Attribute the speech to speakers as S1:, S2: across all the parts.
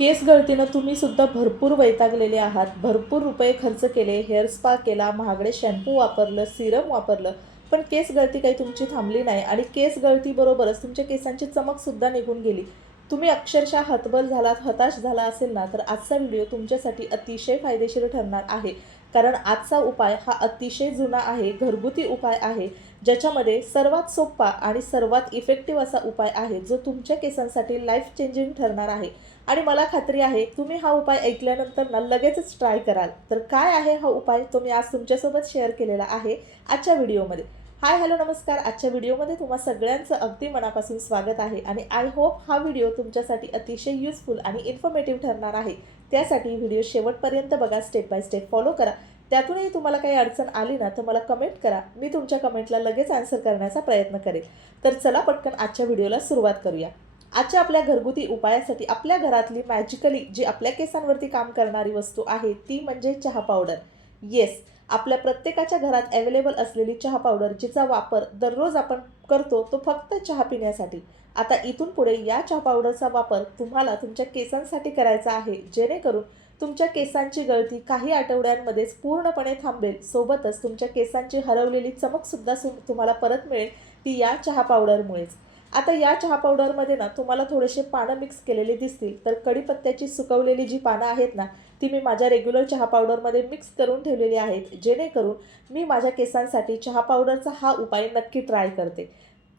S1: केस गळतीनं तुम्ही सुद्धा भरपूर वैतागलेले आहात. भरपूर रुपये खर्च केले हेअर स्पा केला महागडे शॅम्पू वापरलं सिरम वापरलं. पण केस गळती काही तुमची थांबली नाही आणि केस गळतीबरोबरच तुमच्या केसांची चमकसुद्धा निघून गेली. तुम्ही अक्षरशः हतबल झालात हताश झाला असेल ना तर आजचा व्हिडिओ तुमच्यासाठी अतिशय फायदेशीर ठरणार आहे. कारण आजचा उपाय हा अतिशय जुना आहे घरगुती उपाय आहे ज्याच्यामध्ये सर्वात सोपा आणि सर्वात इफेक्टिव्ह असा उपाय आहे जो तुमच्या केसांसाठी लाईफ चेंजिंग ठरणार आहे. आणि मला खात्री आहे तुम्ही हा उपाय ऐकल्यानंतर ना लगेचच ट्राय कराल. तर काय आहे हा उपाय? तो मी आज तुमच्यासोबत शेअर केलेला आहे आजच्या व्हिडिओमध्ये. हाय हॅलो नमस्कार. आजच्या व्हिडिओमध्ये तुम्हा सगळ्यांचं अगदी मनापासून स्वागत आहे आणि आय होप हा व्हिडिओ तुमच्यासाठी अतिशय युजफुल आणि इन्फॉर्मेटिव्ह ठरणार आहे. त्यासाठी व्हिडिओ शेवटपर्यंत बघा स्टेप बाय स्टेप फॉलो करा. त्यातूनही तुम्हाला काही अडचण आली ना तर मला कमेंट करा. मी तुमच्या कमेंटला लगेच आन्सर करण्याचा प्रयत्न करेल. तर चला पटकन आजच्या व्हिडिओला सुरुवात करूया. आजच्या आपल्या घरगुती उपायासाठी आपल्या घरातली मॅजिकली जी आपल्या केसांवरती काम करणारी वस्तू आहे ती म्हणजे चहा पावडर येस आपल्या प्रत्येकाच्या घरात अवेलेबल असलेली चहा पावडर जिचा वापर दररोज आपण करतो तो फक्त चहा पिण्यासाठी. आता इथून पुढे या चहा पावडरचा वापर तुम्हाला तुमच्या केसांसाठी करायचा आहे. जेणेकरून तुमच्या केसांची गळती काही आठवड्यांमध्येच पूर्णपणे थांबेल. सोबतच तुमच्या केसांची हरवलेली चमकसुद्धा सु तुम्हाला परत मिळेल ती या चहा पावडरमुळेच आता या चहा पावडरमध्ये ना तुम्हाला थोडेसे पानं मिक्स केलेले दिसतील. तर कढीपत्त्याची सुकवलेली जी पानं आहेत ना ती मी माझ्या रेग्युलर चहा पावडरमध्ये मिक्स करून ठेवलेली आहेत. जेणेकरून मी माझ्या केसांसाठी चहा पावडरचा हा उपाय नक्की ट्राय करते.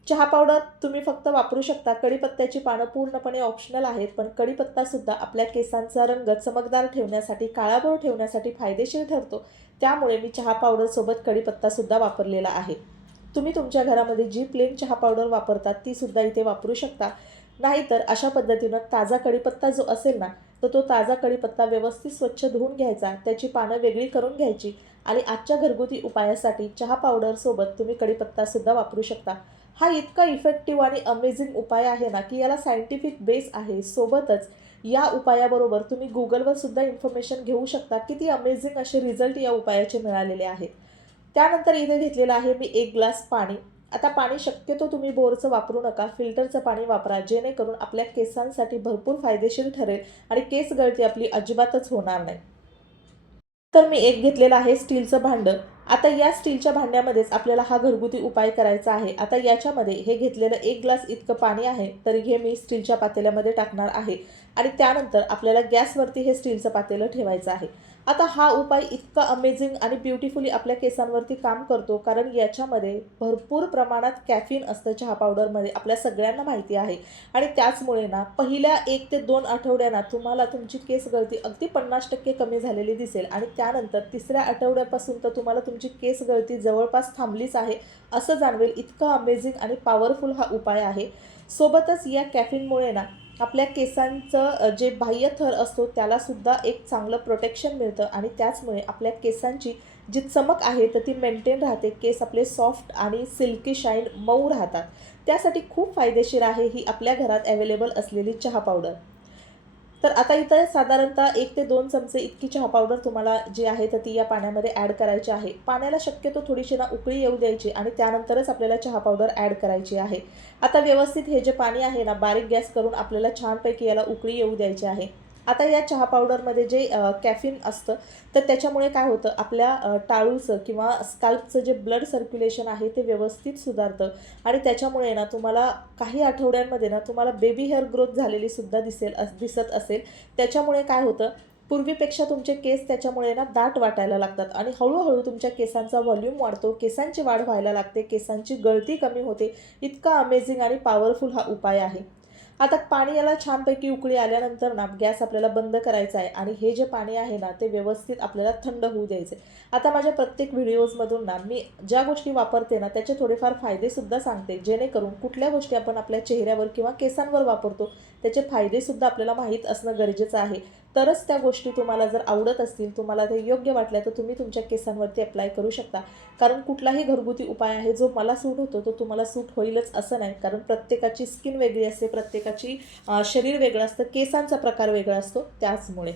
S1: चहा पावडर तुम्ही फक्त वापरू शकता. कढीपत्त्याची पानं पूर्णपणे ऑप्शनल आहेत पण कढीपत्तासुद्धा आपल्या केसांचा रंग चमकदार ठेवण्यासाठी काळाभोर ठेवण्यासाठी फायदेशीर ठरतो. त्यामुळे मी चहा पावडरसोबत कढीपत्तासुद्धा वापरलेला आहे. तुम्ही तुमच्या घरामध्ये जी प्लेन चहा पावडर वापरतात तीसुद्धा इथे वापरू शकता. नाहीतर अशा पद्धतीनं ताजा कढीपत्ता जो असेल ना तर तो ताजा कढीपत्ता व्यवस्थित स्वच्छ धुवून घ्यायचा. त्याची पानं वेगळी करून घ्यायची. आणि आजच्या घरगुती उपायासाठी चहा पावडरसोबत तुम्ही कढीपत्तासुद्धा वापरू शकता. हा इतका इफेक्टिव्ह आणि अमेझिंग उपाय आहे ना की याला सायंटिफिक बेस आहे. सोबतच या उपायाबरोबर तुम्ही गुगलवर सुद्धा इन्फॉर्मेशन घेऊ शकता किती अमेझिंग असे रिझल्ट या उपायाचे मिळालेले आहेत. त्यानंतर इथे घेतलेलं आहे मी एक ग्लास पाणी. आता पाणी शक्यतो तुम्ही बोरचं वापरू नका फिल्टरचं पाणी वापरा जेणेकरून आपल्या केसांसाठी भरपूर फायदेशीर ठरेल आणि केस गळती आपली अजिबातच होणार नाही. तर मी एक घेतलेलं आहे स्टीलचं भांडं. आता या स्टीलच्या भांड्यामध्येच आपल्याला हा घरगुती उपाय करायचा आहे. आता याच्यामध्ये हे घेतलेलं एक ग्लास इतकं पाणी आहे तरी हे मी स्टीलच्या पातेल्यामध्ये टाकणार आहे. आणि त्यानंतर आपल्याला गॅसवरती हे स्टीलचं पातेलं ठेवायचं आहे. आता हा उपाय इतका अमेझिंग आणि ब्युटिफुली आपल्या केसांवरती काम करतो कारण याच्यामध्ये भरपूर प्रमाणात कॅफिन असतं चहा पावडरमध्ये आपल्या सगळ्यांना माहिती आहे. आणि त्याचमुळे ना पहिल्या एक ते दोन आठवड्यांना तुम्हाला तुमची केस गळती अगदी पन्नास टक्के कमी झालेली दिसेल. आणि त्यानंतर तिसऱ्या आठवड्यापासून तर तुम्हाला तुमची केस गळती जवळपास थांबलीच आहे असं जाणवेल इतका अमेझिंग आणि पॉवरफुल हा उपाय आहे. सोबतच या कॅफिनमुळे ना आपल्या केसांचं जे बाह्य थर असतो त्यालासुद्धा एक चांगलं प्रोटेक्शन मिळतं आणि त्याचमुळे आपल्या केसांची जी चमक आहे तर ती मेंटेन राहते. केस आपले सॉफ्ट आणि सिल्की शाईन मऊ राहतात. त्यासाठी खूप फायदेशीर आहे ही आपल्या घरात अवेलेबल असलेली चहा पावडर तर आता इथं साधारणतः एक ते दोन चमचे इतकी चहा पावडर तुम्हाला जी आहे तर ती या पाण्यामध्ये ॲड करायची आहे. पाण्याला शक्यतो थोडीशी ना उकळी येऊ द्यायची आणि त्यानंतरच आपल्याला चहा पावडर ॲड करायची आहे. आता व्यवस्थित हे जे पाणी आहे ना बारीक गॅस करून आपल्याला छानपैकी याला उकळी येऊ द्यायची आहे. आता या चहा पावडरमध्ये जे कॅफिन असतं तर त्याच्यामुळे काय होतं आपल्या टाळूचं किंवा स्काल्पचं जे ब्लड सर्क्युलेशन आहे ते व्यवस्थित सुधारतं. आणि त्याच्यामुळे ना तुम्हाला काही आठवड्यांमध्ये ना तुम्हाला बेबी हेअर ग्रोथ झालेली सुद्धा दिसेल अस दिसत असेल. त्याच्यामुळे काय होतं पूर्वीपेक्षा तुमचे केस त्याच्यामुळे ना दाट वाटायला लागतात. आणि हळूहळू तुमच्या केसांचा व्हॉल्यूम वाढतो केसांची वाढ व्हायला लागते केसांची गळती कमी होते. इतका अमेझिंग आणि पॉवरफुल हा उपाय आहे. आता पाणी याला छानपैकी उकळी आल्यानंतर ना गॅस आपल्याला बंद करायचा आहे आणि हे जे पाणी आहे ना ते व्यवस्थित आपल्याला थंड होऊ द्यायचे आता माझ्या प्रत्येक व्हिडिओजमधून ना मी ज्या गोष्टी वापरते ना त्याचे थोडेफार फायदेसुद्धा सांगते. जेणेकरून कुठल्या गोष्टी आपण आपल्या चेहऱ्यावर किंवा केसांवर वापरतो त्याचे फायदेसुद्धा आपल्याला माहीत असणं गरजेचं आहे. तरच त्या गोष्टी तुम्हाला जर आवडत असतील तुम्हाला ते योग्य वाटल्या तर तुम्ही तुमच्या केसांवरती अप्लाय करू शकता. कारण कुठलाही घरगुती उपाय आहे जो मला सूट होतो तो तुम्हाला सूट होईलच असं नाही. कारण प्रत्येकाची स्किन वेगळी असते प्रत्येकाची शरीर वेगळं असतं केसांचा प्रकार वेगळा असतो त्याचमुळे.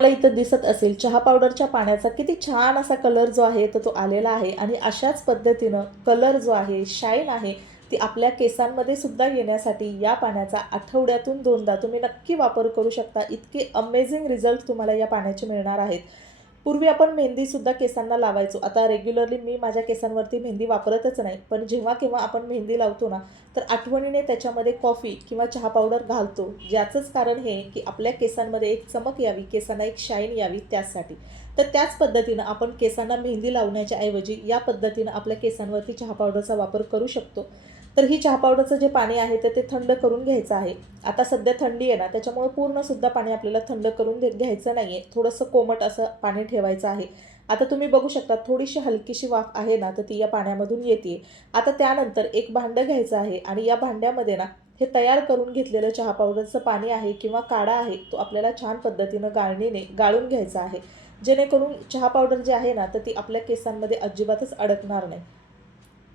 S1: मला इथं दिसत असेल चहा पावडरच्या पाण्याचा किती छान असा कलर जो आहे तर तो आलेला आहे. आणि अशाच पद्धतीनं कलर जो आहे शाईन आहे ती आपल्या केसांमध्ये सुद्धा येण्यासाठी या पाण्याचा आठवड्यातून दोनदा तुम्ही नक्की वापर करू शकता. इतके अमेझिंग रिझल्ट तुम्हाला या पाण्याचे मिळणार आहेत. पूर्वी आपण मेहंदीसुद्धा केसांना लावायचो. आता रेग्युलरली मी माझ्या केसांवरती मेहंदी वापरतच नाही. पण जेव्हा केव्हा आपण मेहंदी लावतो ना तर आठवणीने त्याच्यामध्ये कॉफी किंवा चहा पावडर घालतो. ज्याचंच कारण हे की आपल्या केसांमध्ये एक चमक यावी केसांना एक शाईन यावी त्यासाठी. तर त्याच पद्धतीनं आपण केसांना मेहंदी लावण्याच्या ऐवजी या पद्धतीनं आपल्या केसांवरती चहा पावडरचा वापर करू शकतो. तर ही चहा पावडरचं जे पाणी आहे तर ते थंड करून घ्यायचं आहे. आता सध्या थंडी आहे ना त्याच्यामुळे पूर्णसुद्धा पाणी आपल्याला थंड करून घे- घ्यायचं नाही आहे थोडंसं कोमट असं पाणी ठेवायचं आहे. आता तुम्ही बघू शकता थोडीशी हलकीशी वाफ आहे ना तर ती या पाण्यामधून येते आता त्यानंतर एक भांडं घ्यायचं आहे आणि या भांड्यामध्ये ना हे तयार करून घेतलेलं चहा पावडरचं पाणी आहे किंवा काढा आहे तो आपल्याला छान पद्धतीनं गाळणीने गाळून घ्यायचा आहे. जेणेकरून चहा पावडर जे आहे ना तर ती आपल्या केसांमध्ये अजिबातच अडकणार नाही.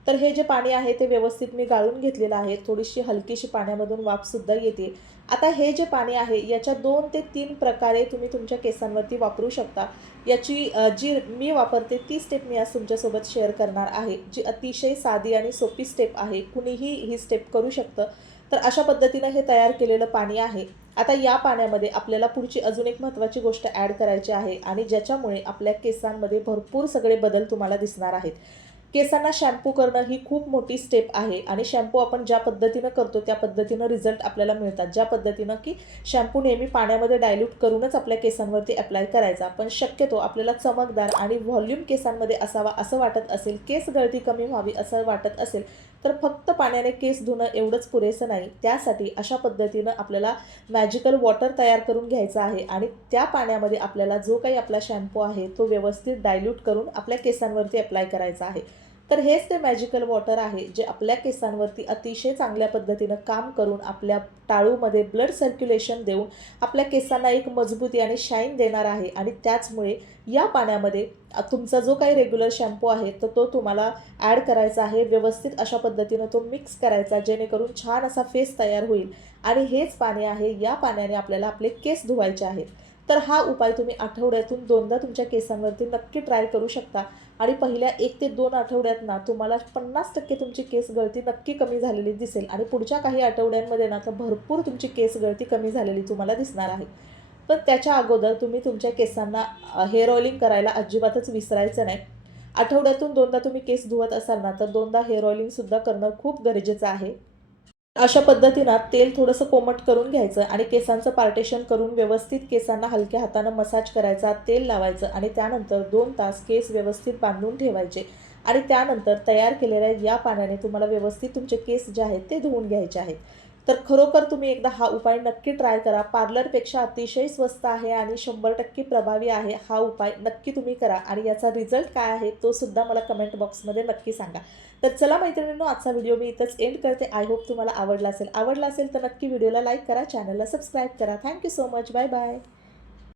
S1: तर हे जे पाणी आहे ते व्यवस्थित मी गाळून घेतलेलं आहे. थोडीशी हलकीशी पाण्यामधून वाफसुद्धा येते. आता हे जे पाणी आहे याच्या दोन ते तीन प्रकारे तुम्ही तुमच्या केसांवरती वापरू शकता. याची जी मी वापरते ती स्टेप मी आज तुमच्यासोबत शेअर करणार आहे. जी अतिशय साधी आणि सोपी स्टेप आहे कुणीही ही स्टेप करू शकतं. तर अशा पद्धतीनं हे तयार केलेलं पाणी आहे. आता या पाण्यामध्ये आपल्याला पुढची अजून एक महत्त्वाची गोष्ट ॲड करायची आहे आणि ज्याच्यामुळे आपल्या केसांमध्ये भरपूर सगळे बदल तुम्हाला दिसणार आहेत. केसांना शॅम्पू करणं ही खूप मोठी स्टेप आहे. आणि शॅम्पू आपण ज्या पद्धतीनं करतो त्या पद्धतीनं रिझल्ट आपल्याला मिळतात. ज्या पद्धतीनं की शॅम्पू नेहमी पाण्यामध्ये डायल्यूट करूनच आपल्या केसांवरती अप्लाय करायचा. पण शक्यतो आपल्याला चमकदार आणि व्हॉल्यूम केसांमध्ये असावा असं वाटत असेल केस गळती कमी व्हावी असं वाटत असेल तर फक्त पाण्याने केस धुणं एवढंच पुरेसं नाही. त्यासाठी अशा पद्धतीनं आपल्याला मॅजिकल वॉटर तयार करून घ्यायचं आहे आणि त्या पाण्यामध्ये आपल्याला जो काही आपला शॅम्पू आहे तो व्यवस्थित डायल्यूट करून आपल्या केसांवरती अप्लाय करायचा आहे. तर हेच ते मॅजिकल वॉटर आहे जे आपल्या केसांवरती अतिशय चांगल्या पद्धतीनं काम करून आपल्या टाळूमध्ये ब्लड सर्क्युलेशन देऊन आपल्या केसांना एक मजबूती आणि शाईन देणार आहे. आणि त्याचमुळे या पाण्यामध्ये तुमचा जो काही रेग्युलर शॅम्पू आहे तर तो तुम्हाला ॲड करायचा आहे. व्यवस्थित अशा पद्धतीनं तो मिक्स करायचा जेणेकरून छान असा फेस तयार होईल. आणि हेच पाणी आहे या पाण्याने आपल्याला आपले केस धुवायचे आहेत. तर हा उपाय तुम्ही आठवड्यातून दोनदा तुमच्या केसांवरती नक्की ट्राय करू शकता. आणि पहिल्या एक ते दोन आठवड्यात ना तुम्हाला पन्नास टक्के तुमची केस गळती नक्की कमी झालेली दिसेल. आणि पुढच्या काही आठवड्यांमध्ये ना तर भरपूर तुमची केस गळती कमी झालेली तुम्हाला दिसणार आहे. पण त्याच्या अगोदर तुम्ही तुमच्या केसांना हेअर ऑइलिंग करायला अजिबातच विसरायचं नाही. आठवड्यातून दोनदा तुम्ही केस धुवत असाल ना तर दोनदा हेअर ऑइलिंगसुद्धा करणं खूप गरजेचं आहे. अशा पद्धतीनं तेल थोडंसं कोमट करून घ्यायचं आणि केसांचं पार्टेशन करून व्यवस्थित केसांना हलक्या हातानं मसाज करायचा तेल लावायचं आणि त्यानंतर दोन तास केस व्यवस्थित बांधून ठेवायचे. आणि त्यानंतर तयार केलेल्या या पाण्याने तुम्हाला व्यवस्थित तुमचे केस जे आहेत ते धुवून घ्यायचे आहेत. तर खरोखर तुम्ही एकदा हा उपाय नक्की ट्राय करा. पार्लरपेक्षा अतिशय स्वस्त आहे आणि शंभर टक्के प्रभावी आहे. हा उपाय नक्की तुम्ही करा आणि याचा रिझल्ट काय आहे तो सुद्धा मला कमेंट बॉक्समध्ये नक्की सांगा. तर चला मैत्रिणींनो आजचा व्हिडिओ मी इथंच एंड करते. आय होप तुम्हाला आवडला असेल. आवडला असेल तर नक्की व्हिडिओला लाईक करा चॅनलला सबस्क्राईब करा. Thank you so much bye bye